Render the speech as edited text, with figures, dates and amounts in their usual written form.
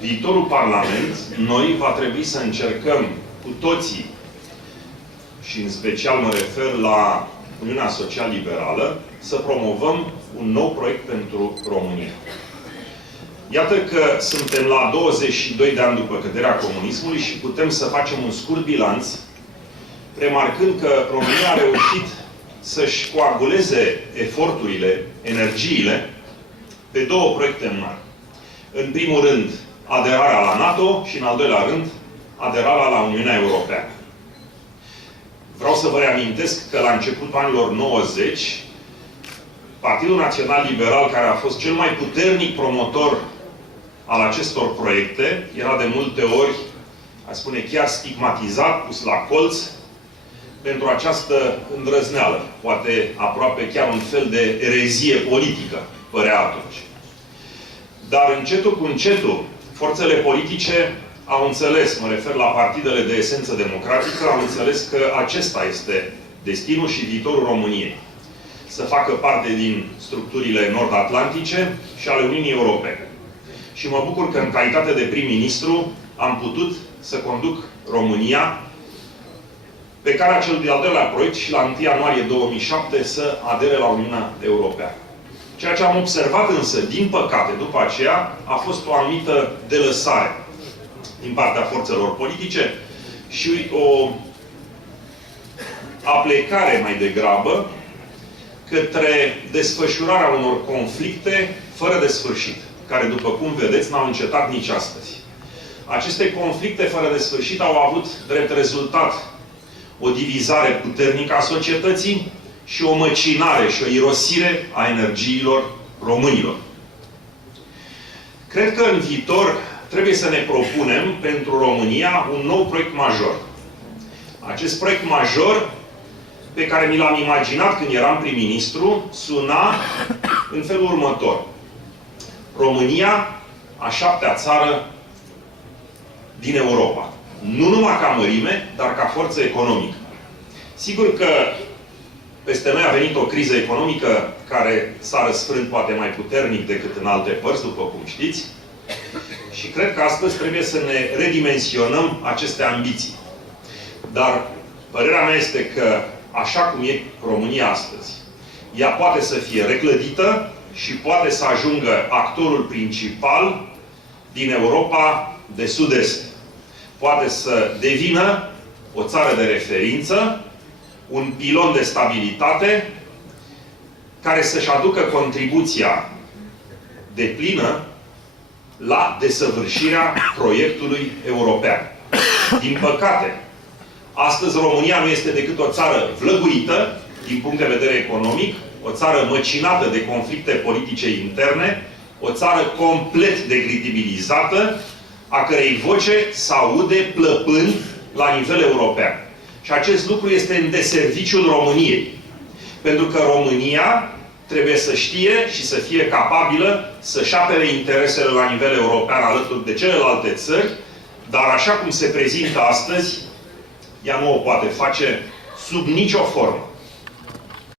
viitorul Parlament, noi va trebui să încercăm cu toții, și în special mă refer la Uniunea Social-Liberală, să promovăm un nou proiect pentru România. Iată că suntem la 22 de ani după căderea comunismului și putem să facem un scurt bilanț, remarcând că România a reușit să-și coaguleze eforturile, energiile, pe două proiecte mari. În primul rând, aderarea la NATO și, în al doilea rând, aderarea la Uniunea Europeană. Vreau să vă reamintesc că la începutul anilor 90, Partidul Național Liberal, care a fost cel mai puternic promotor al acestor proiecte, era de multe ori, aș spune chiar stigmatizat, pus la colț, pentru această îndrăzneală. Poate aproape chiar un fel de erezie politică, părea atunci. Dar încetul cu încetul, forțele politice au înțeles, mă refer la partidele de esență democratică, au înțeles că acesta este destinul și viitorul României. Să facă parte din structurile nord-atlantice și ale Uniunii Europene. Și mă bucur că în calitate de prim-ministru am putut să conduc România pe calea celui de-al doilea proiect și la 1 ianuarie 2007 să adere la Uniunea Europeană. Ceea ce am observat însă, din păcate, după aceea, a fost o anumită delăsare din partea forțelor politice și o aplecare mai degrabă către desfășurarea unor conflicte fără de sfârșit, care, după cum vedeți, n-au încetat nici astăzi. Aceste conflicte fără de sfârșit au avut drept rezultat o divizare puternică a societății și o măcinare și o irosire a energiilor românilor. Cred că în viitor trebuie să ne propunem pentru România un nou proiect major. Acest proiect major, pe care mi l-am imaginat când eram prim-ministru, suna în felul următor. România, a 7-a țară din Europa. Nu numai ca mărime, dar ca forță economică. Sigur că peste noi a venit o criză economică care s-a răsfrânt poate mai puternic decât în alte părți, după cum știți. Și cred că astăzi trebuie să ne redimensionăm aceste ambiții. Dar părerea mea este că, așa cum e România astăzi, ea poate să fie reclădită și poate să ajungă actorul principal din Europa de sud-est. Poate să devină o țară de referință, un pilon de stabilitate, care să-și aducă contribuția deplină la desăvârșirea proiectului european. Din păcate, astăzi România nu este decât o țară vlăguită, din punct de vedere economic, o țară măcinată de conflicte politice interne, o țară complet degredibilizată, a cărei voce s-aude plăpând la nivel european. Și acest lucru este în deserviciul României. Pentru că România trebuie să știe și să fie capabilă să-și apere interesele la nivel european alături de celelalte țări, dar așa cum se prezintă astăzi, ea nu o poate face sub nicio formă.